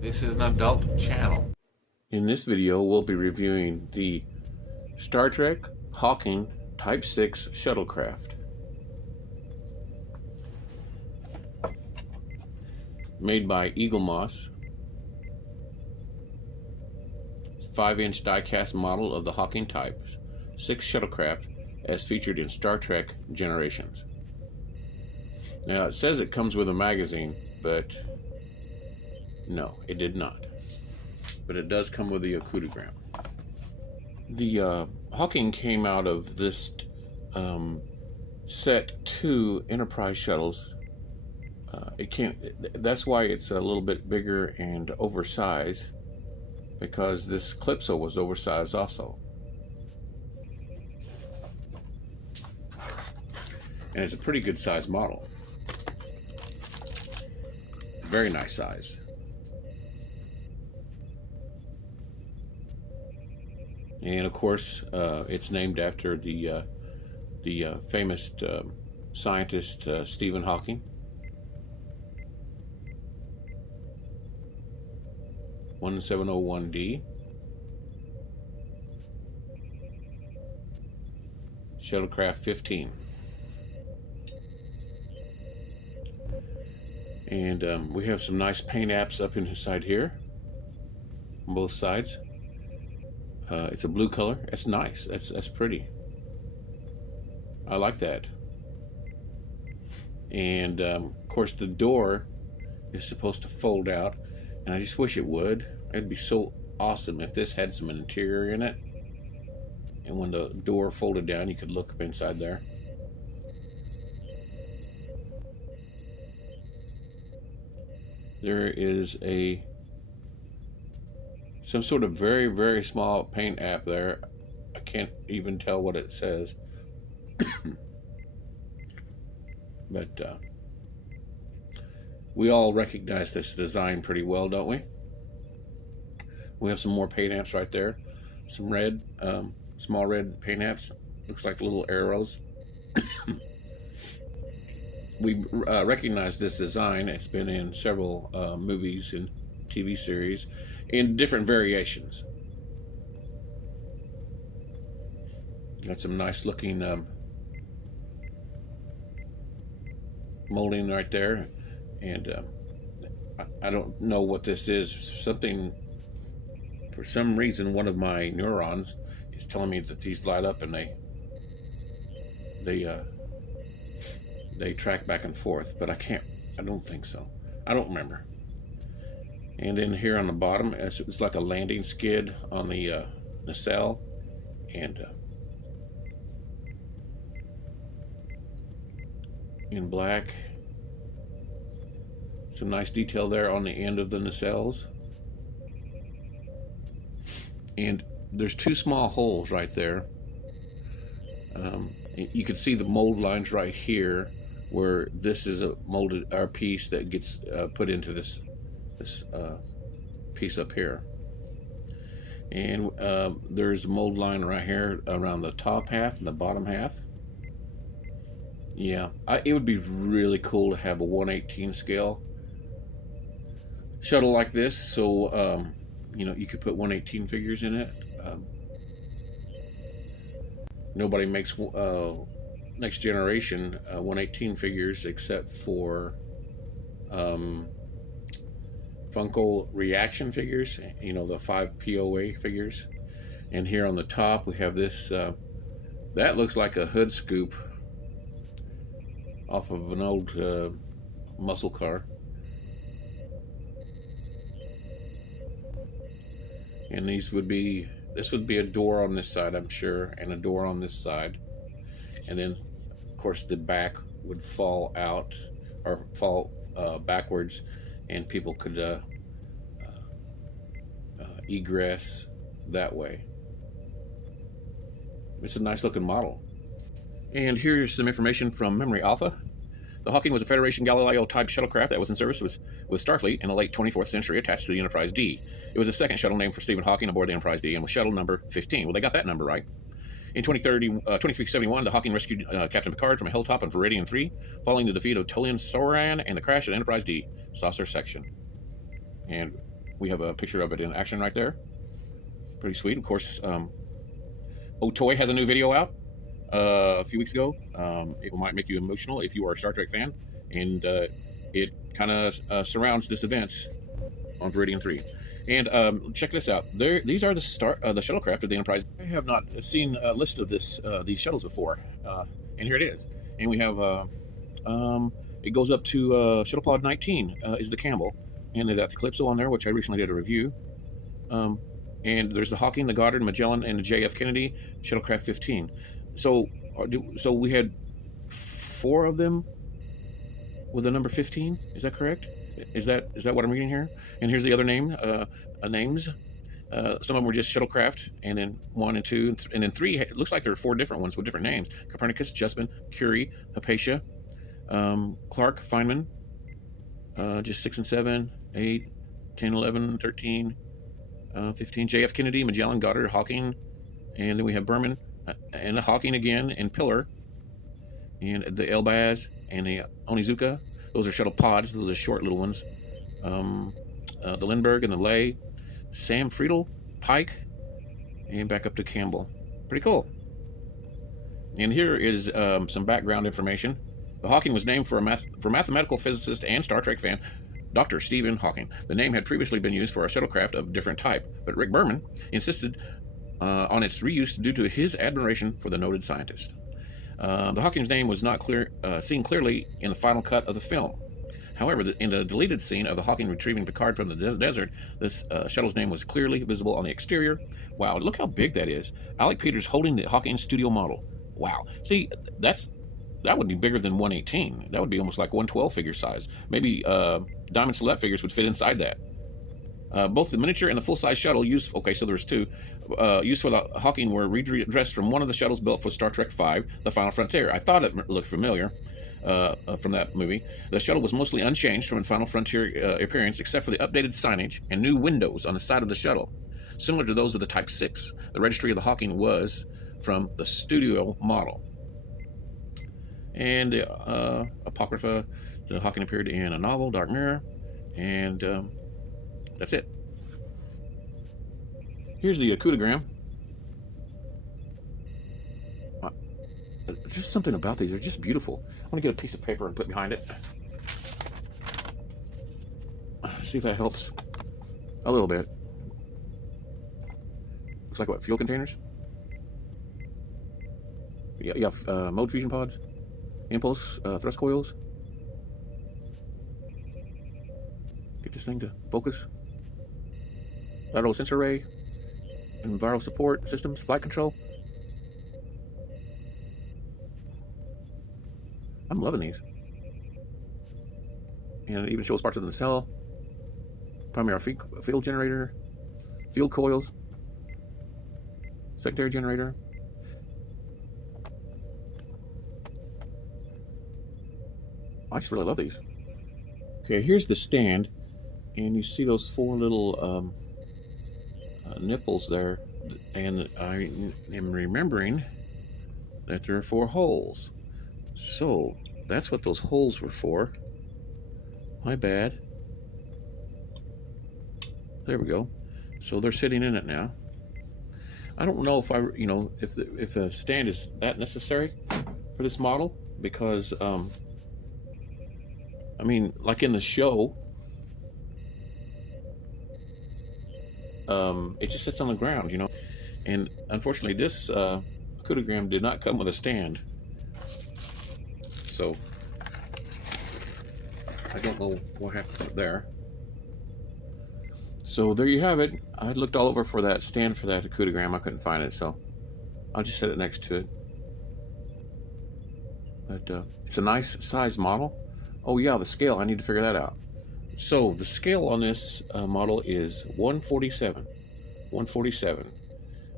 This is an adult channel. In this video, we'll be reviewing the Star Trek Hawking Type 6 shuttlecraft. Made by Eagle Moss. 5-inch die-cast model of the Hawking Type 6 shuttlecraft as featured in Star Trek Generations. Now, it says it comes with a magazine, but no, it did not. But it does come with the acoudogram. The Hawking came out of this set 2 Enterprise shuttles. That's why it's a little bit bigger and oversized, because this Calypso was oversized also. And it's a pretty good size model. Very nice size. And of course, it's named after the famous scientist Stephen Hawking. 1701D. Shuttlecraft 15. And we have some nice paint apps up inside here on both sides. It's a blue color. That's nice. That's pretty. I like that. And of course, the door is supposed to fold out, and I just wish it would. It'd be so awesome if this had some interior in it, and when the door folded down, you could look up inside there. There is some sort of very, very small paint app there. I can't even tell what it says. But we all recognize this design pretty well, don't we? We have some more paint apps right there. Some red, small red paint apps. Looks like little arrows. We recognize this design. It's been in several movies and TV series in different variations. Got some nice looking molding right there, and I don't know what this is. Something, for some reason, one of my neurons is telling me that these light up and they track back and forth, but I don't think so. I don't remember. And then here on the bottom, it's like a landing skid on the nacelle, and in black. Some nice detail there on the end of the nacelles. And there's 2 small holes right there. You can see the mold lines right here, where this is a molded piece that gets put into this piece up here. And there's a mold line right here around the top half and the bottom half. Yeah, it would be really cool to have a 1/18 scale shuttle like this, so you could put 1/18 figures in it. Nobody makes Next Generation 1/18 figures except for Funko reaction figures, the 5 POA figures. And here on the top we have this, that looks like a hood scoop off of an old muscle car. And this would be a door on this side, I'm sure, and a door on this side. And then, of course, the back would fall out, or fall backwards, and people could egress that way. It's a nice looking model. And here's some information from Memory Alpha. The Hawking was a Federation Galileo-type shuttlecraft that was in service with Starfleet in the late 24th century, attached to the Enterprise D. It was the second shuttle named for Stephen Hawking aboard the Enterprise D and was shuttle number 15. Well, they got that number right. In 2371, the Hawking rescued Captain Picard from a hilltop on Viridian 3, following the defeat of Tolian Soran and the crash at Enterprise D, saucer section. And we have a picture of it in action right there. Pretty sweet. Of course, Otoy has a new video out a few weeks ago. It might make you emotional if you are a Star Trek fan, and it kind of surrounds this event on Viridian 3. And check this out. These are the shuttlecraft of the Enterprise. I have not seen a list of these shuttles before, and here it is. And we have it goes up to Shuttlepod 19 is the Campbell, and they got the Calypso on there, which I recently did a review. And there's the Hawking, the Goddard, Magellan, and the J.F. Kennedy Shuttlecraft 15. So we had 4 of them with the number 15. Is that correct? Is that what I'm reading here? And here's the other names. Some of them were just shuttlecraft, and then 1 and 2, and then 3. It looks like there are 4 different ones with different names: Copernicus, Justman, Curie, Hypatia, Clark, Feynman. Just 6 and 7, 8, 10, 11, 13, 15. J.F. Kennedy, Magellan, Goddard, Hawking, and then we have Berman, and the Hawking again, and Pillar, and the Elbaz, and the Onizuka. Those are shuttle pods. Those are short little ones. The Lindbergh and the Lay, Sam Friedel, Pike, and back up to Campbell. Pretty cool. And here is some background information. The Hawking was named for mathematical physicist and Star Trek fan, Dr. Stephen Hawking. The name had previously been used for a shuttlecraft of different type, but Rick Berman insisted on its reuse due to his admiration for the noted scientist. The Hawking's name was not seen clearly in the final cut of the film. However, in the deleted scene of the Hawking retrieving Picard from the desert, this shuttle's name was clearly visible on the exterior. Wow, look how big that is. Alec Peters holding the Hawking studio model. Wow. See, that would be bigger than 118. That would be almost like 112 figure size. Maybe Diamond Select figures would fit inside that. Both the miniature and the full-size shuttle used, okay, so there's 2, used for the Hawking were redressed from one of the shuttles built for Star Trek V, The Final Frontier. I thought it looked familiar from that movie. The shuttle was mostly unchanged from its Final Frontier appearance, except for the updated signage and new windows on the side of the shuttle, similar to those of the Type 6. The registry of the Hawking was from the studio model. And Apocrypha, the Hawking appeared in a novel, Dark Mirror, and that's it. Here's the Akudagram. There's just something about these. They're just beautiful. I want to get a piece of paper and put behind it. See if that helps a little bit. Looks like what, fuel containers? You have mode fusion pods, impulse thrust coils. Get this thing to focus. Lateral sensor array, environmental support systems, flight control. I'm loving these. And it even shows parts of the nacelle, primary field generator, field coils, secondary generator. I just really love these. Okay, here's the stand, and you see those 4 little nipples there, and I am remembering that there are 4 holes. So that's what those holes were for. My bad. There we go. So they're sitting in it now. I don't know if if the stand is that necessary for this model, because I mean, like in the show, it just sits on the ground, and unfortunately this Akudagram did not come with a stand, so I don't know what happened there. So there you have it. I looked all over for that stand for that Akudagram. I couldn't find it, so I'll just set it next to it. But it's a nice size model. Oh yeah, the scale, I need to figure that out. So the scale on this model is 147. 147.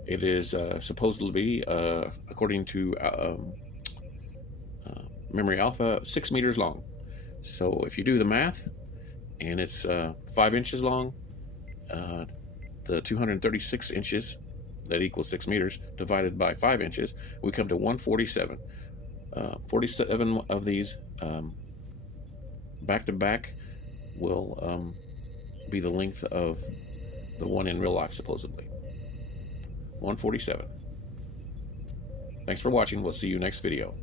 It is supposed to be, according to Memory Alpha, 6 meters long. So if you do the math, and it's 5 inches long, the 236 inches that equals 6 meters, divided by 5 inches, we come to 147. 47 of these back to back will be the length of the one in real life, supposedly. 147. Thanks for watching. We'll see you next video.